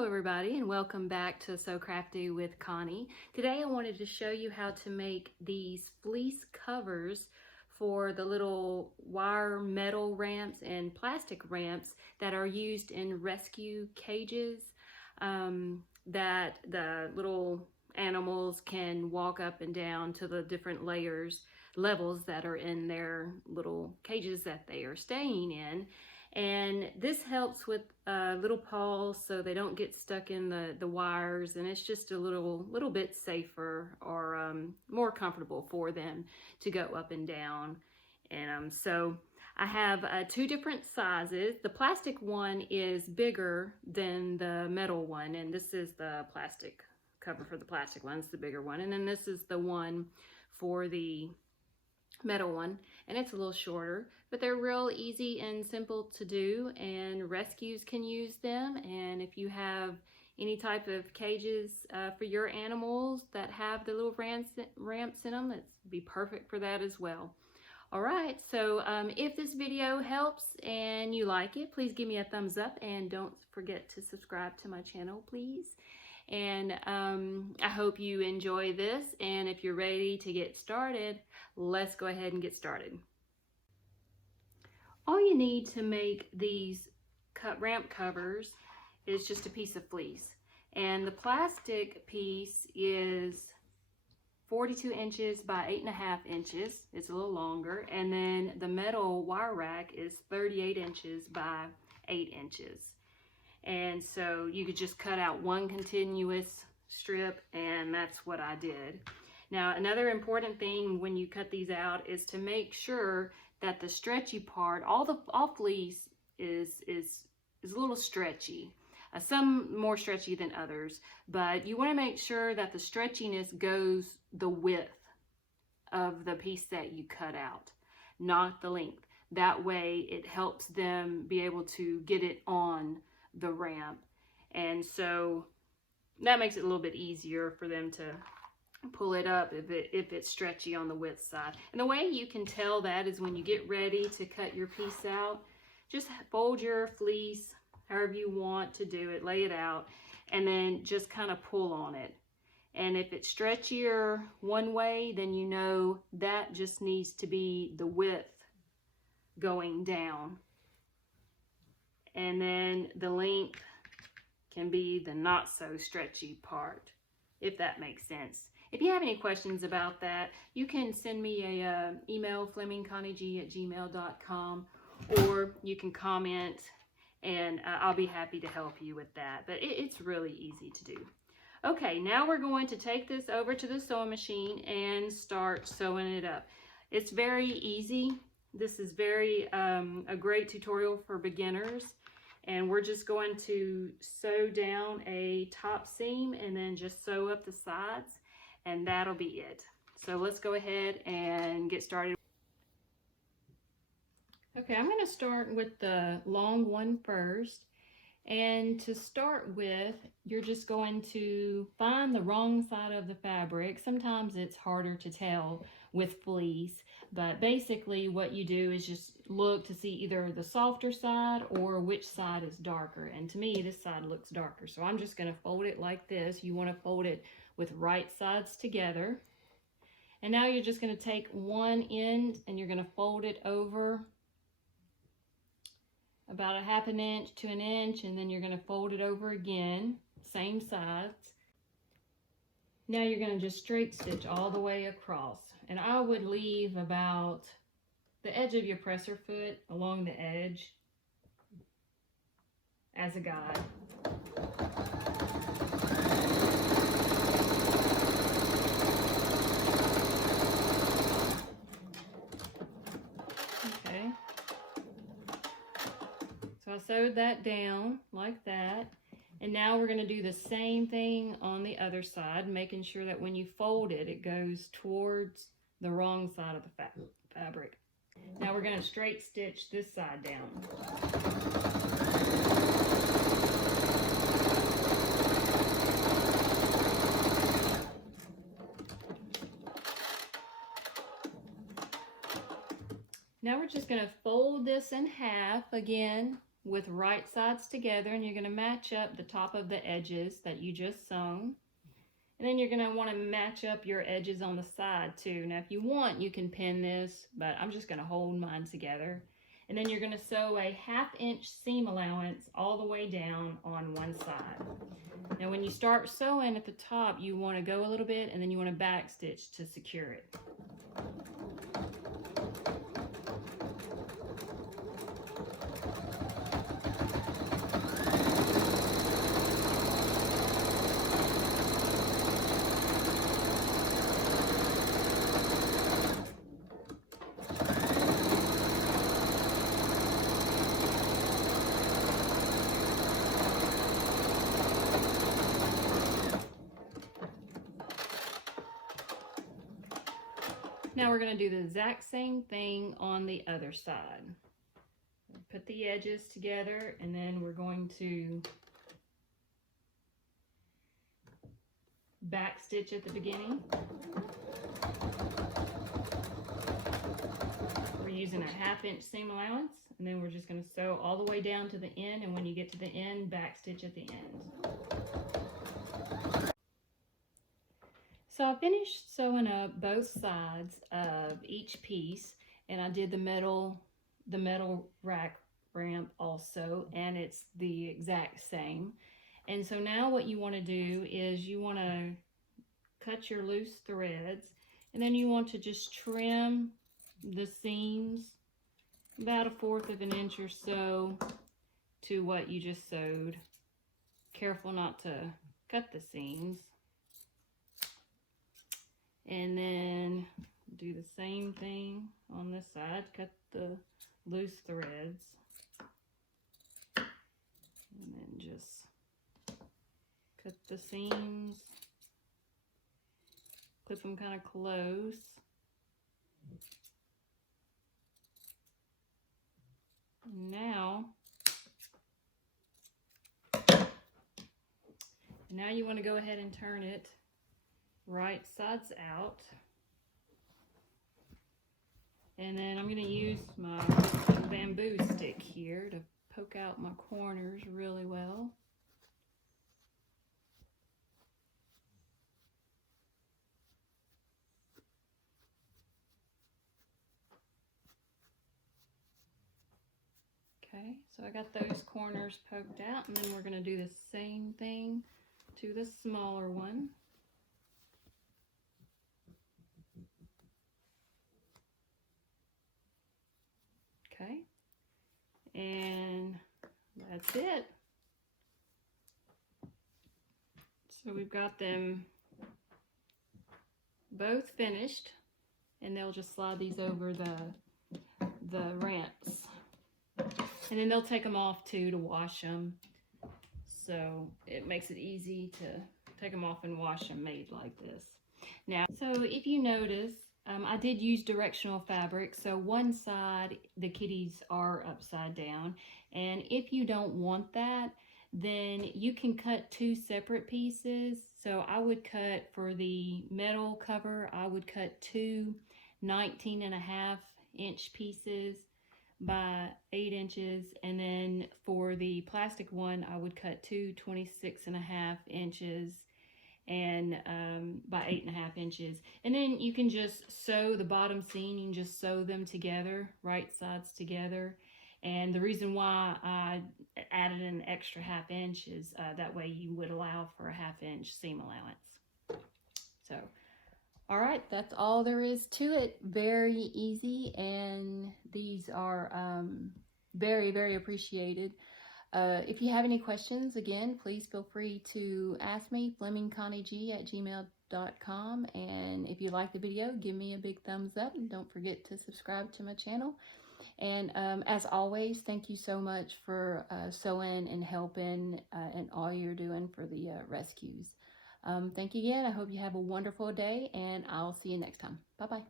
Hello everybody and welcome back to So Crafty with Connie. Today I wanted to show you how to make these fleece covers for the little wire metal ramps and plastic ramps that are used in rescue cages that the little animals can walk up and down to the different levels that are in their little cages that they are staying in. And this helps with little paws so they don't get stuck in the wires, and it's just a little bit safer or more comfortable for them to go up and down. And so I have two different sizes. The plastic one is bigger than the metal one, and this is the plastic cover for the plastic one. It's the bigger one, and then this is the one for the metal one, and it's a little shorter, but they're real easy and simple to do, and rescues can use them. And if you have any type of cages for your animals that have the little ramps in them, it'd be perfect for that as well. All right, so if this video helps and you like it, please give me a thumbs up, and don't forget to subscribe to my channel, please. And I hope you enjoy this, and if you're ready to get started, let's go ahead and get started. All you need to make these ramp covers is just a piece of fleece, and the plastic piece is 42 inches by 8.5 inches. It's a little longer, and then the metal wire rack is 38 inches by 8 inches. And so you could just cut out one continuous strip, and that's what I did. Now, another important thing when you cut these out is to make sure that the stretchy part, all fleece is a little stretchy. Some more stretchy than others, but you want to make sure that the stretchiness goes the width of the piece that you cut out, not the length. That way it helps them be able to get it on the ramp, and so that makes it a little bit easier for them to pull it up if it's stretchy on the width side. And the way you can tell that is when you get ready to cut your piece out, just fold your fleece however you want to do it, lay it out, and then just kind of pull on it. And if it's stretchier one way, then you know that just needs to be the width going down. And then the length can be the not so stretchy part, if that makes sense. If you have any questions about that, you can send me a email, flemingconnieg@gmail.com, or you can comment, and I'll be happy to help you with that. But it's really easy to do. Okay, now we're going to take this over to the sewing machine and start sewing it up. It's very easy. This is a great tutorial for beginners. And we're just going to sew down a top seam and then just sew up the sides, and that'll be it. So let's go ahead and get started. Okay, I'm going to start with the long one first. And to start with, you're just going to find the wrong side of the fabric. Sometimes it's harder to tell with fleece, but basically what you do is just look to see either the softer side or which side is darker. And to me, this side looks darker. So I'm just going to fold it like this. You want to fold it with right sides together. And now you're just going to take one end and you're going to fold it over about 1/2 inch to 1 inch, and then you're going to fold it over again, same sides. Now you're going to just straight stitch all the way across, and I would leave about the edge of your presser foot along the edge as a guide. Okay. So I sewed that down like that, and now we're going to do the same thing on the other side, making sure that when you fold it, it goes towards the wrong side of the fabric. Now we're going to straight stitch this side down. Now we're just going to fold this in half again, with right sides together, and you're going to match up the top of the edges that you just sewn. And then you're going to want to match up your edges on the side too. Now if you want, you can pin this, but I'm just going to hold mine together. And then you're going to sew a 1/2 inch seam allowance all the way down on one side. Now when you start sewing at the top, you want to go a little bit and then you want to back stitch to secure it. Now we're going to do the exact same thing on the other side. Put the edges together, and then we're going to back stitch at the beginning. We're using a 1/2 inch seam allowance, and then we're just going to sew all the way down to the end, and when you get to the end, back stitch at the end. So I finished sewing up both sides of each piece, and I did the metal rack ramp also, and it's the exact same. And so now what you want to do is you want to cut your loose threads, and then you want to just trim the seams about 1/4 of an inch or so to what you just sewed. Careful not to cut the seams. And then do the same thing on this side, cut the loose threads, and then just cut the seams, clip them kind of close. Now you want to go ahead and turn it right sides out. And then I'm going to use my bamboo stick here to poke out my corners really well. Okay, so I got those corners poked out, and then we're going to do the same thing to the smaller one. Okay, and that's it. So we've got them both finished, and they'll just slide these over the ramps. And then they'll take them off too to wash them. So it makes it easy to take them off and wash them made like this. Now, so if you notice, I did use directional fabric. So one side, the kitties are upside down. And if you don't want that, then you can cut two separate pieces. So I would cut for the metal cover, I would cut two 19.5 inch pieces by 8 inches, and then for the plastic one I would cut two 26.5 inches and by 8.5 inches, and then you can just sew the bottom seam. You can just sew them together, right sides together. And the reason why I added an extra 1/2 inch is that way you would allow for a 1/2 inch seam allowance. So all right, that's all there is to it. Very easy, and these are very, very appreciated. If you have any questions, again, please feel free to ask me, flemingconnieg@gmail.com. And if you like the video, give me a big thumbs up, and don't forget to subscribe to my channel. And as always, thank you so much for sewing and helping and all you're doing for the rescues. Thank you again. I hope you have a wonderful day, and I'll see you next time. Bye-bye.